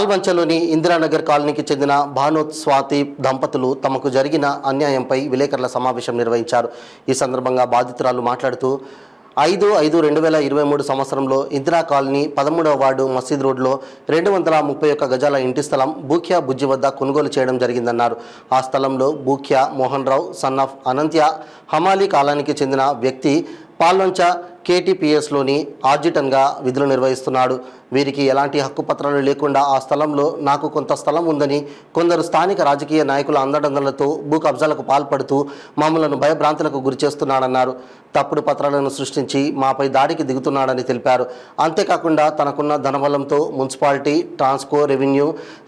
పాల్వంచలోని ఇందిరానగర్ కాలనీకి చెందిన భానోత్ స్వాతి దంపతులు తమకు జరిగిన అన్యాయంపై విలేకరుల సమావేశం నిర్వహించారు. ఈ సందర్భంగా బాధితురాలు మాట్లాడుతూ 5/5/2023 సంవత్సరంలో ఇందిరా కాలనీ 13వ వార్డు మసీద్ రోడ్లో 231 గజాల ఇంటి స్థలం బూఖ్యా బుజ్జి వద్ద కొనుగోలు చేయడం జరిగిందన్నారు. ఆ స్థలంలో బూఖ్యా మోహన్ రావు సన్ ఆఫ్ అనంత్య హమాలీ కాలనీకి చెందిన వ్యక్తి పాల్వంచ KTPSలోని ఆర్జిటన్గా విధులు నిర్వహిస్తున్నాడు. వీరికి ఎలాంటి హక్కుపత్రాలు లేకుండా ఆ స్థలంలో నాకు కొంత స్థలం ఉందని కొందరు స్థానిక రాజకీయ నాయకుల అండదండలతో భూ కబ్జాలకు పాల్పడుతూ మమ్మలను భయభ్రాంతులకు గురిచేస్తున్నాడన్నారు. తప్పుడు పత్రాలను సృష్టించి మాపై దాడికి దిగుతున్నాడని తెలిపారు. అంతేకాకుండా తనకున్న ధనబలంతో municipality, Transco, revenue,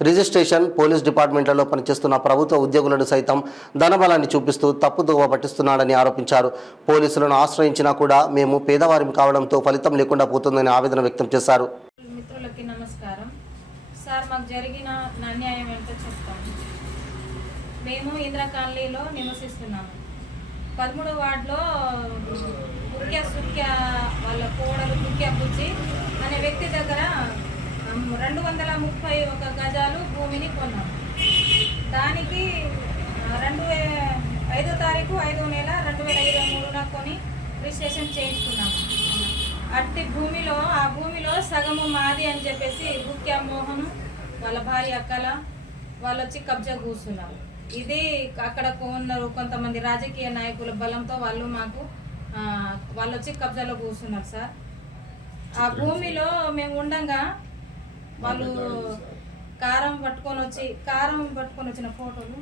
registration, police డిపార్ట్మెంట్లలో పనిచేస్తున్న ప్రభుత్వ ఉద్యోగులను సైతం ధనబలాన్ని చూపిస్తూ తప్పుదోవ పట్టిస్తున్నాడని ఆరోపించారు. పోలీసులను ఆశ్రయించినా కూడా మేము పేదవారిని కావడంతో ఫలితం లేకుండా పోతుందని ఆవేదన వ్యక్తం చేశారు. మిత్రులకి నమస్కారం. సార్, మాకు జరిగిన అన్యాయం ఏంటో చెప్తాము. మేము ఇందిరా కాలనీలో నివసిస్తున్నాము. 13వ వార్డులో సుఖ్యా వాళ్ళ కోడలు బుఖ్యా బుజ్జి అనే వ్యక్తి దగ్గర 231 గజాలు భూమిని కొన్నాము. దానికి 5వ తారీఖు 5వ నెల 2023 కొని రిజిస్ట్రేషన్ చేయించుకున్నాము. అట్టి భూమిలో ఆ భూమిలో సగము మాది అని చెప్పేసి బుఖ్యా మోహన్ వాళ్ళ భార్య అక్కల వాళ్ళు వచ్చి కబ్జా కూర్చున్నారు. ఇది అక్కడ ఉన్నారు కొంతమంది రాజకీయ నాయకుల బలంతో వాళ్ళు వచ్చి కబ్జాలో కూర్చున్నారు సార్. ఆ భూమిలో మేము ఉండంగా వాళ్ళు కారం పట్టుకొని వచ్చిన ఫోటోలు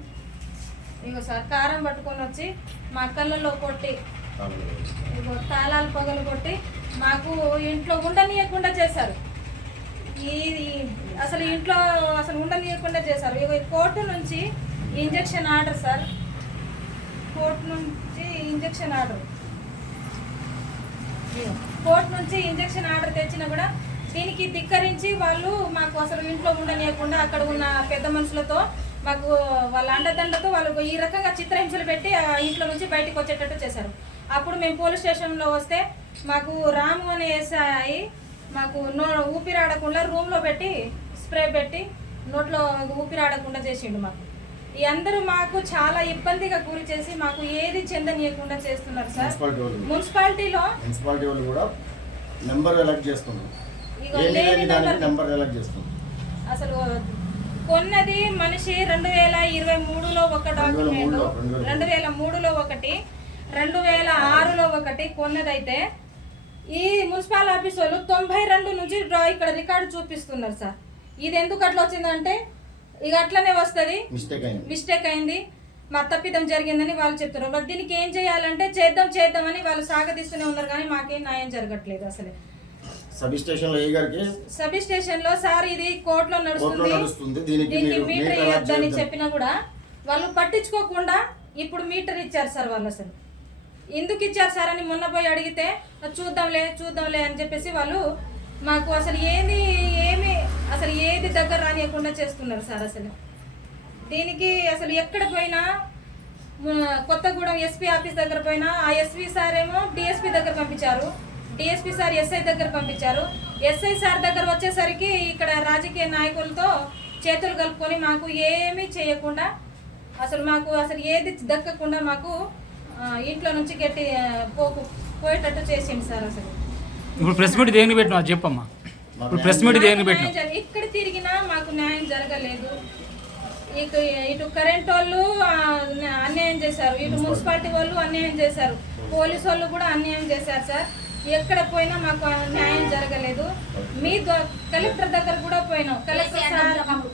ఇగో సార్. కారం పట్టుకొని వచ్చి మా కళ్ళల్లో కొట్టి ఇగో తాళాలు పగలు కొట్టి మాకు ఇంట్లో ఉండనీయకుండా చేశారు. అసలు ఇంట్లో ఉండనీయకుండా చేశారు. ఇగో కోర్టు నుంచి ఇంజెక్షన్ ఆర్డర్ సార్. కోర్టు నుంచి ఇంజెక్షన్ ఆర్డర్ తెచ్చినా కూడా దీనికి ధిక్కరించి వాళ్ళు మాకు అసలు ఇంట్లో ఉండనీయకుండా అక్కడ ఉన్న పెద్ద మనుషులతో మాకు వాళ్ళ అండదండతో వాళ్ళు ఈ రకంగా చిత్రహింసలు పెట్టి ఆ ఇంట్లో నుంచి బయటకు వచ్చేటట్టు చేశారు. అప్పుడు మేము పోలీస్ స్టేషన్లో వస్తే మాకు రాము అనే ఎస్ఐ మాకు ఊపిరాడకుండా రూమ్లో పెట్టి స్ప్రే పెట్టి నోట్లో ఊపిరాడకుండా చేసిండు. మాకు ఈ అందరూ మాకు చాలా ఇబ్బందిగా గురి చేసి మాకు ఏది చెందనీయకుండా చేస్తున్నారు సార్. మున్సిపాలిటీలో కూడా నెంబర్ ఎలక్ట్ చేస్తున్నారు. అసలు కొన్నది మనిషి 2023లో ఒక డాక్యుమెంట్, 2003లో ఒకటి, 2006లో ఒకటి కొన్నదైతే ఈ మున్సిపల్ ఆఫీస్ వాళ్ళు 92 నుంచి ఇక్కడ రికార్డు చూపిస్తున్నారు సార్. ఇది ఎందుకు అట్లా వచ్చిందంటే ఇక అట్లనే వస్తుంది, మిస్టేక్ అయింది, మా తప్పిదం జరిగిందని వాళ్ళు చెప్తున్నారు. దీనికి ఏం చేయాలంటే చేద్దామని వాళ్ళు సాగదీస్తూనే ఉన్నారు, కానీ మాకేం న్యాయం జరగట్లేదు. అసలు సబ్ స్టేషన్ లో సార్ ఇది కోర్టులో నడుస్తుంది, దీనికి మీటర్ ఇవ్వద్దని చెప్పినా కూడా వాళ్ళు పట్టించుకోకుండా ఇప్పుడు మీటర్ ఇచ్చారు సార్. వాళ్ళు అసలు ఎందుకు ఇచ్చారు సార్ అని మొన్న పోయి అడిగితే చూద్దాంలే అని చెప్పేసి వాళ్ళు మాకు అసలు ఏది దగ్గర రానియకుండా చేస్తున్నారు సార్. అసలు దీనికి అసలు ఎక్కడ పోయినా కొత్తగూడెం SP ఆఫీస్ దగ్గర పోయినా ఆ SP సార్ ఏమో DSP దగ్గర పంపించారు, DSP సార్ SI దగ్గర పంపించారు. SI సార్ దగ్గర వచ్చేసరికి ఇక్కడ రాజకీయ నాయకులతో చేతులు కలుపుకొని మాకు ఏమీ చేయకుండా మాకు ఏది దక్కకుండా మాకు ఇంట్లో నుంచి పోయేటట్టు చేసింది సార్. అసలు ఇప్పుడు ప్రెస్ మీట్ దేనికి పెట్టినా చెప్పమ్మా. ఇప్పుడు ప్రెస్ మీట్ దేనికి పెట్టినా ఇక్కడ తిరిగినా మాకు న్యాయం జరగలేదు. ఇటు కరెంట్ వాళ్ళు అన్యాయం చేశారు, ఇటు మున్సిపాలిటీ వాళ్ళు అన్యాయం చేశారు, పోలీసు వాళ్ళు కూడా అన్యాయం చేశారు సార్. ఎక్కడ పోయినా మాకు న్యాయం జరగలేదు. మీ కలెక్టర్ దగ్గర కూడా పోయినాం.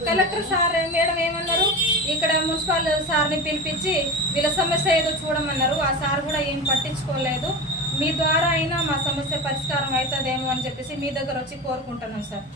కలెక్టర్ సార్ మేడం ఏమన్నారు, ఇక్కడ మున్సిపల్ సార్ని పిలిపించి వీళ్ళ సమస్య ఏదో చూడమన్నారు. ఆ సార్ కూడా ఏం పట్టించుకోలేదు. మీ ద్వారా అయినా మా సమస్య పరిష్కారం అవుతుందేమో అని చెప్పేసి మీ దగ్గర వచ్చి కోరుకుంటున్నాం సార్.